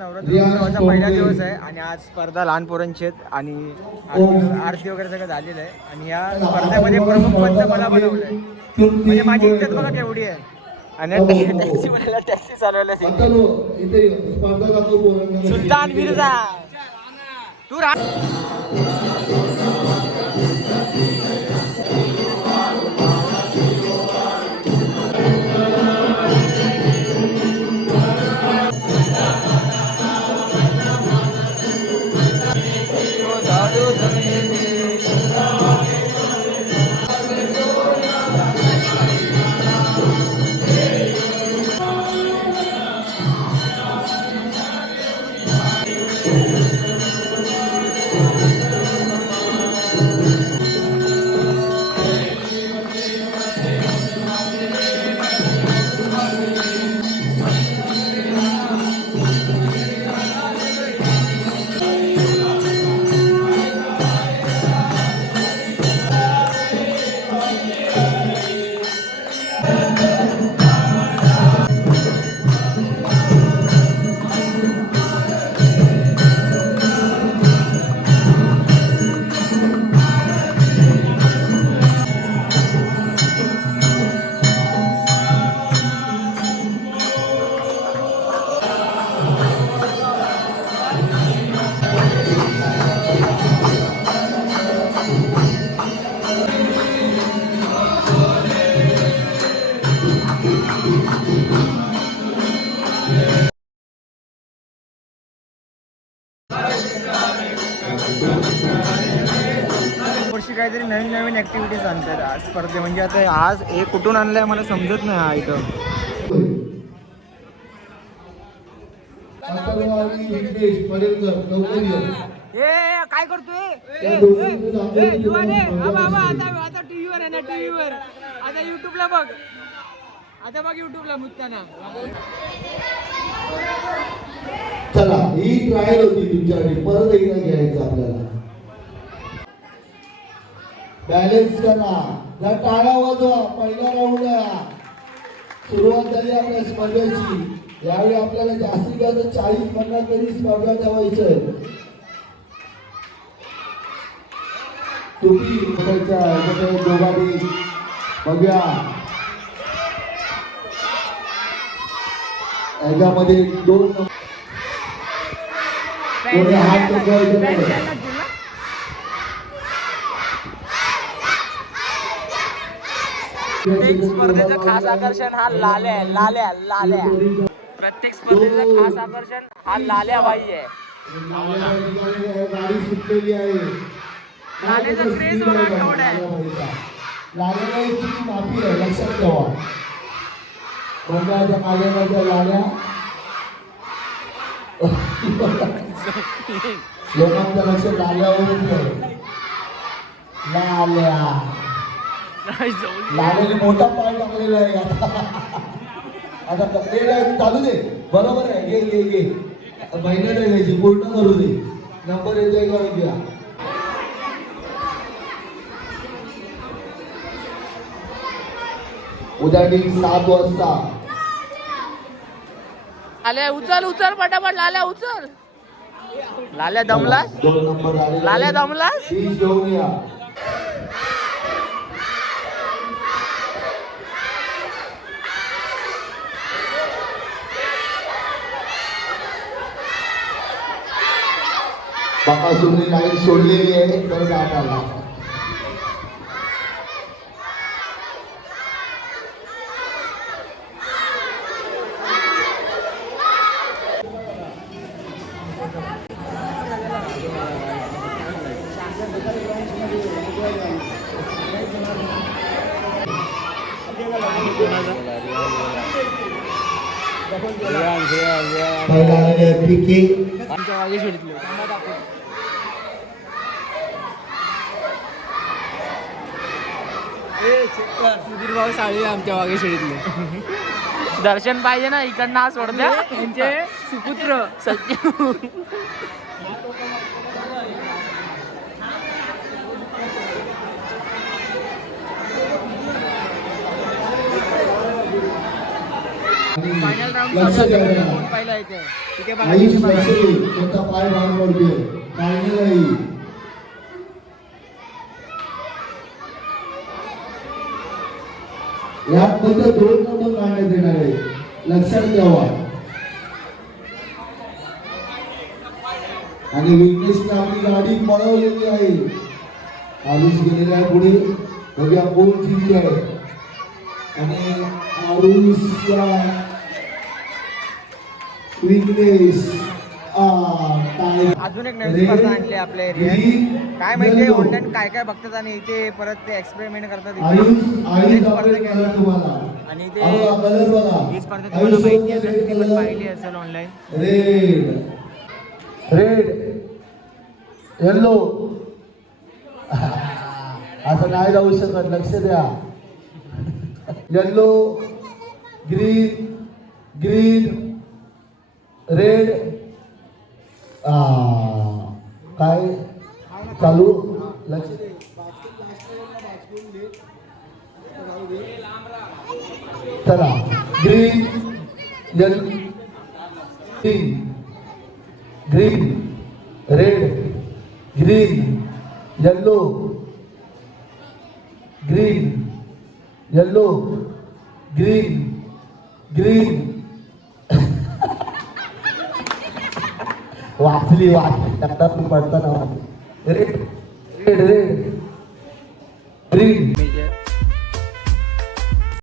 नवरात्र उत्सवाचा पहिला दिवस आहे आणि आज स्पर्धा लहान पोरांची आहेत आणि आरती वगैरे सगळं झालेलं आहे आणि या स्पर्धेमध्ये प्रमुख पंच मला बनवलंय. म्हणजे माझी इज्जत बघा केवढी आहे. आणि टॅक्सी मला टॅक्सी चालवायला सुलतान मिर्झा तू वर्षी काहीतरी नवीन नवीन ऍक्टिव्हिटीज आणतात स्पर्धे. म्हणजे आता आज हे कुठून आणलंय मला समजत नाही. हा इथं काय करतोय आता टीव्हीवर आहे ना, टीव्हीवर आता युट्यूबला बघ, आता बघ युट्यूबला मुत्ताना. चला ही ट्रायल होती तुमच्याकडे, परत एकदा घ्यायचं आपल्याला. बॅलन्स करा, या टाळ्या वाजवा. पहिला राऊंड सुरुवात झाली आपल्या स्पर्धेची. यावेळी आपल्याला जास्तीत जास्त 40-50 तरी स्पर्धा ठेवायचं. तुम्ही दोघांनी बघूया याच्यामध्ये 2 हात स्पर्धेचं खास आकर्षण हा लाल्या आहे. लाल्या प्रत्येक स्पर्धेचं खास आकर्षण हा लाल्या बाई आहे. गाडी सुटलेली आहे. लाल्याचा क्रेज बघा केवढा आहे. लाल्याची माफी आहे, लक्षात ठेवा. बंगाच्या काल्याच्या लाल्या लोकांच्या लक्ष लाल्यावरून लाल्याने मोठा पाय टाकलेला आहे. आता चालू दे, बरोबर आहे. घे महिन्यात घ्यायची, पूर्ण करू दे. नंबर येतोय का घ्या. उद्या 7 वाजता. लाल्या उचल पटापट, लाल्या उचल. लाल्या दमला, 2 नंबर आले. लाल्या दमला. 20 घेऊन या. बाकासुरने लाईन सोडलेली आहे, तर जात आला. आमच्या मागे सोडितले सुधीर भाऊ साळी आमच्या मागे शेळीतले. दर्शन पाहिजे ना, इकडनं सोडल्या त्यांचे सुपुत्र सचिव. फायनल राऊंड पहिला येते. तिथे बघा आयुष तिथे बघा. लक्ष दे, त्यांचा पाय बाहेर पडतोय काही नाही. यात फक्त 2 नंबर काढण्यात येणार आहे, लक्षात ठेवा. आणि विघ्नेशने आपली गाडी पळवलेली आहे. आरुष गेलेला आहे पुढे, बघूया कोण जिंकले आहे. आणि आरुषला विघ्नेश अजून एक नवीन स्पर्धा आणली आपल्या एरियात. काय माहिती ऑनलाईन काय काय बघतात आणि इथे परत ते एक्सपेरिमेंट करतात इथे. आयुष स्पर्धा खेळतात. तुम्हाला आणि ते कलर बघा, ही स्पर्धा तुम्हाला माहिती असेल, तुम्ही पण पाहिली असेल ऑनलाईन. रेड रेड येल्लो असं नाही जाऊ शकत, लक्ष द्या. येल्लो ग्रीन ग्रीन रेड काय चालू, लक्ष दे. चला green yellow green green red green yellow green yellow green green वाचली वाचली, पडताना रेड रेड रेड